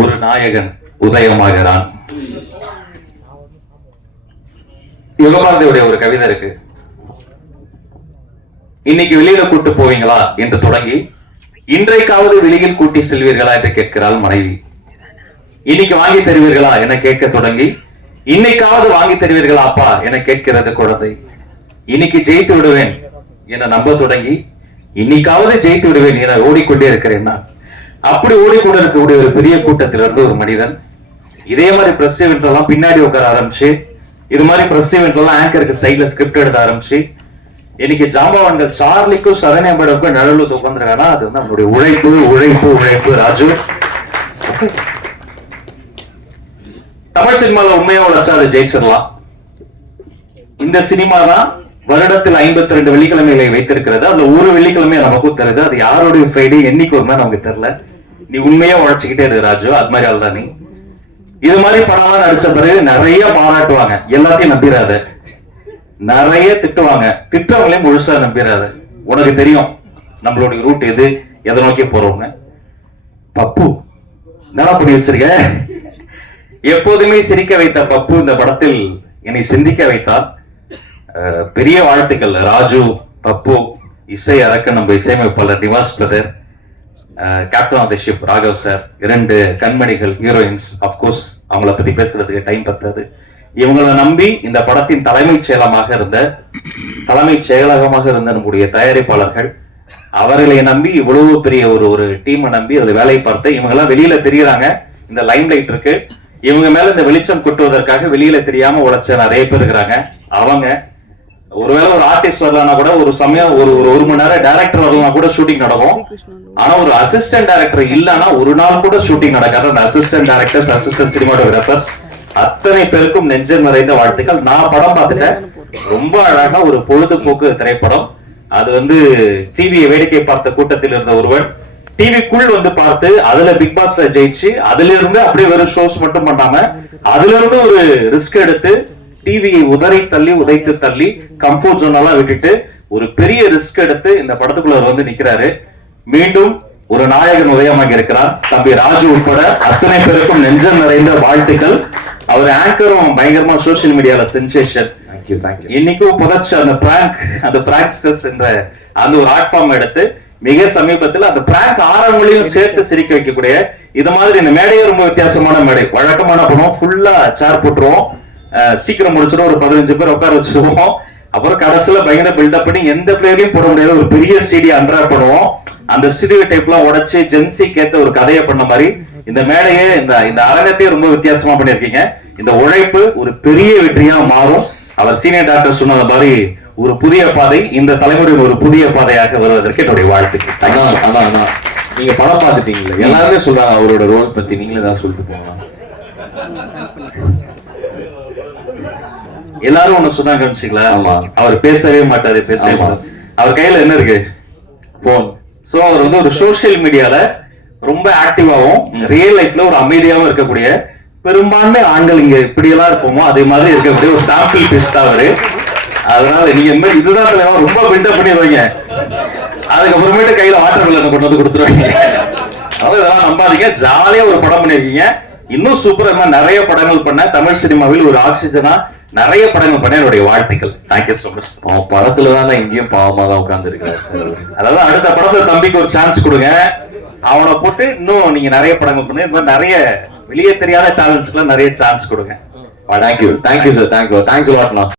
ஒரு நாயகன் உதயமாகிறான். யுகபாரதியுடைய ஒரு கவிதை இருக்கு. இன்னைக்கு வெளியில கூட்டு போவீங்களா என்று தொடங்கி இன்றைக்காவது வெளியில் கூட்டி செல்வீர்களா என்று கேட்கிறாள் மனைவி. இன்னைக்கு வாங்கி தருவீர்களா என கேட்க தொடங்கி இன்னைக்காவது வாங்கி தருவீர்களா அப்பா என கேட்கிறது குழந்தை. இன்னைக்கு ஜெயித்து விடுவேன் என நம்ப தொடங்கி இன்னைக்காவது ஜெயித்து விடுவேன் என ஓடிக்கொண்டே இருக்கிறேன் நான். அப்படி ஓடிக்கொண்டு இருக்கக்கூடிய ஒரு பெரிய கூட்டத்திலிருந்து ஒரு மனிதன் இதே மாதிரி பிரஸ் ஈவென்ட் எல்லாம் பின்னாடி உட்கார ஆரம்பிச்சு, இது மாதிரி பிரஸ் ஈவென்ட் எல்லாம் ஆங்கருக்கு சைட்ல ஸ்கிரிப்ட் எடுத்த ஆரம்பிச்சு, இன்னைக்கு ஜாம்பவான்கள் சார்லிக்கும் சரண்யாம்பேடுக்கும் நடுவில் உட்காந்துருக்கானா, அது வந்து நம்மளுடைய உழைப்பு உழைப்பு உழைப்பு. ராஜு, தமிழ் சினிமால உண்மையா உழைச்சா அதை ஜெயிச்சிடலாம். இந்த சினிமா தான் வருடத்தில் 52 வெள்ளிக்கிழமைகளை வைத்திருக்கிறது. அதுல ஒரு வெள்ளிக்கிழமையை நமக்கும் தருது. அது யாருடைய ஃப்ரைடே என்னைக்கு வருமா நமக்கு தெரியல. நீ உண்மையா உழைச்சிக்கிட்டே இருக்கு ராஜு. அது மாதிரி ஆள் தான் நீ. இது மாதிரி படம்லாம் நடிச்ச பிறகு நிறைய பாராட்டுவாங்க, எல்லாத்தையும் நம்பிராத. நிறைய திட்டுவாங்க, திட்டவங்களையும் முழுசா நம்பிராத. உனக்கு தெரியும் நம்மளுடைய ரூட் எது, எதை நோக்கி போறோம்னு. பப்பு என்ன பண்ணி வச்சிருக்க? எப்போதுமே சிரிக்க வைத்த பப்பு இந்த படத்தில் என்னை சிந்திக்க வைத்தார். பெரிய வாழ்த்துக்கள் ராஜு, பப்பு, இசை அரக்கன், நம்ம இசையமைப்பாளர் Nivas brother, captain of the ship Raghav sir, 2 கண்மணிகள் ஹீரோயின்ஸ். அப்கோர்ஸ் அவங்கள பத்தி பேசுறதுக்கு டைம் பத்தாது. இவங்களை நம்பி இந்த படத்தின் தலைமைச் செயலகமாக இருந்த நம்முடைய தயாரிப்பாளர்கள், அவர்களை நம்பி இவ்வளவு பெரிய ஒரு டீமை நம்பி அதுல வேலை பார்த்து இவங்கெல்லாம் வெளியில தெரியறாங்க. இந்த லைம் லைட் இருக்கு, இவங்க மேல இந்த வெளிச்சம் கொட்டுவதற்காக வெளியில தெரியாம உழைச்ச நிறைய பேர் இருக்கிறாங்க. அவங்க ஒருவேளை ஒரு ஆர்டிஸ்ட் வரலன்னா கூட, ஒரு சமயம் ஒரு மணி நேரம் டைரக்டர் வரலன்னா கூட ஷூட்டிங் நடக்கும். ஆனா ஒரு அசிஸ்டன்ட் டைரக்டர் இல்லன்னா ஒரு நாள் கூட ஷூட்டிங் நடக்காது. அந்த அசிஸ்டன்ட் டைரக்டர்ஸ், அசிஸ்டன்ட் சினிமாட்டோகிராஃபர்ஸ் அத்தனை பேருக்கும் நெஞ்சம் நிறைந்த வாழ்த்துக்கள். நான் படம் பார்த்துட்டேன். ரொம்ப அழகா ஒரு பொழுதுபோக்கு திரைப்படம். அது வந்து டிவியை வேடிக்கை பார்த்த கூட்டத்தில் இருந்த ஒருவன் டிவிக்குள் வந்து பார்த்து அதுல பிக் பாஸ்ல ஜெயிச்சு அதுல இருந்து அப்படியே வெறும் ஷோஸ் மட்டும் பண்ணாம அதுல இருந்து ஒரு ரிஸ்க் எடுத்து டிவியை உதைத்து தள்ளி கம்ஃபோர்ட் ஜோன் எல்லாம் விட்டுட்டு ஒரு பெரிய ரிஸ்க் எடுத்து இந்த படத்துக்குள்ள வந்து நிக்கிறாரு. மீண்டும் ஒரு நாயகன் உதயமாக இருக்கிறார். தம்பி ராஜு உட்பட அத்தனை பேருக்கும் நெஞ்சம் நிறைந்த வாழ்த்துக்கள். அவர் ஆங்கரும் பயங்கரமா சோசியல் மீடியால சென்சேஷன். இன்னைக்கும் புதைச்ச அந்த பிராங்க்ஸ்டர்ஸ் என்ற அந்த ஒரு ஆர்ட் ஃபார்ம் எடுத்து மிக சமீபத்தில் அந்த பிராங்க் ஆரம்பங்களையும் சேர்த்து சிரிக்க வைக்கக்கூடிய இது மாதிரி இந்த மேடையே ரொம்ப வித்தியாசமான மேடை. வழக்கமான படம் ஃபுல்லா சேர் போட்டுருவோம், சீக்கிரம் முடிச்சிடும், ஒரு 15 பேர் உட்கார வச்சிருவோம். அப்புறம் கடைசியில பயங்கர பில்டப் பண்ணி எந்த பிளேயரையும் போட முடியாத ஒரு பெரிய சிடி அன்ராப் பண்ணுவோம். அந்த சிடி டைப்லாம் உடைச்சு ஜென்சிக்கு ஏத்த ஒரு கதையை பண்ண மாதிரி இந்த மேடையே இந்த அரங்கத்தையே ரொம்ப வித்தியாசமா பண்ணிருக்கீங்க. இந்த உழைப்பு ஒரு பெரிய வெற்றியா மாறும். அவர் சீனியர் டாக்டர் சொன்னது மாதிரி ஒரு புதிய பாதை, இந்த தலைமுறையில் ஒரு புதிய பாதையாக வருவதற்கு என்னுடைய வாழ்த்துக்கள். நீங்க படம் பார்த்துட்டீங்களா? எல்லாருமே சொல்றாங்க அவரோட ரோல் பத்தி, நீங்களே தான் சொல்லிட்டு போகலாம். எல்லாரும் ஒண்ணு சொன்னாங்க கவனிச்சிங்களா? அவர் பேசவே மாட்டாரு, அவர் கையில என்ன இருக்கு? போன். சோ அவர் வந்து ஒரு சோசியல் மீடியால ரொம்ப ஆக்டிவாவும் ரியல் லைஃப்ல ஒரு அமைதியாவும் இருக்கக்கூடிய, பெரும்பான்மை ஆண்கள் இங்க இப்படி எல்லாம் இருப்போமோ அதே மாதிரி இருக்கக்கூடிய ஒரு சாம்பிள் பீஸ் தான் அவரு. அதனால நீங்க இந்த மாதிரி இதுதான் ரொம்ப பில்டப் பண்ணிடுவீங்க, அதுக்கப்புறமேட்டு கையில வாட்டர் மில்லனை கொண்டு வந்து கொடுத்துருவாங்க. அதாவது இதெல்லாம் நம்பாதீங்க. ஜாலியா ஒரு படம் பண்ணிருக்கீங்க. இன்னும் சூப்பரா நிறைய படங்கள் பண்ண, தமிழ் சினிமாவில் ஒரு ஆக்சிஜனா நிறைய படங்கள் பண்ண என்னுடைய வாழ்த்துக்கள். Thank you so much. படத்துலதான் இங்கேயும் பாவமா தான் உட்கார்ந்து இருக்காரு. அதாவது அடுத்த படத்துல தம்பிக்கு ஒரு சான்ஸ் கொடுங்க, அவனை போட்டு இன்னும் நீங்க நிறைய படங்கள் பண்ணு. இந்த மாதிரி நிறைய வெளியே தெரியாத டேலண்ட்ஸ்க்கு நிறைய சான்ஸ் கொடுங்க. Thank you sir. தேங்க்ஸ்.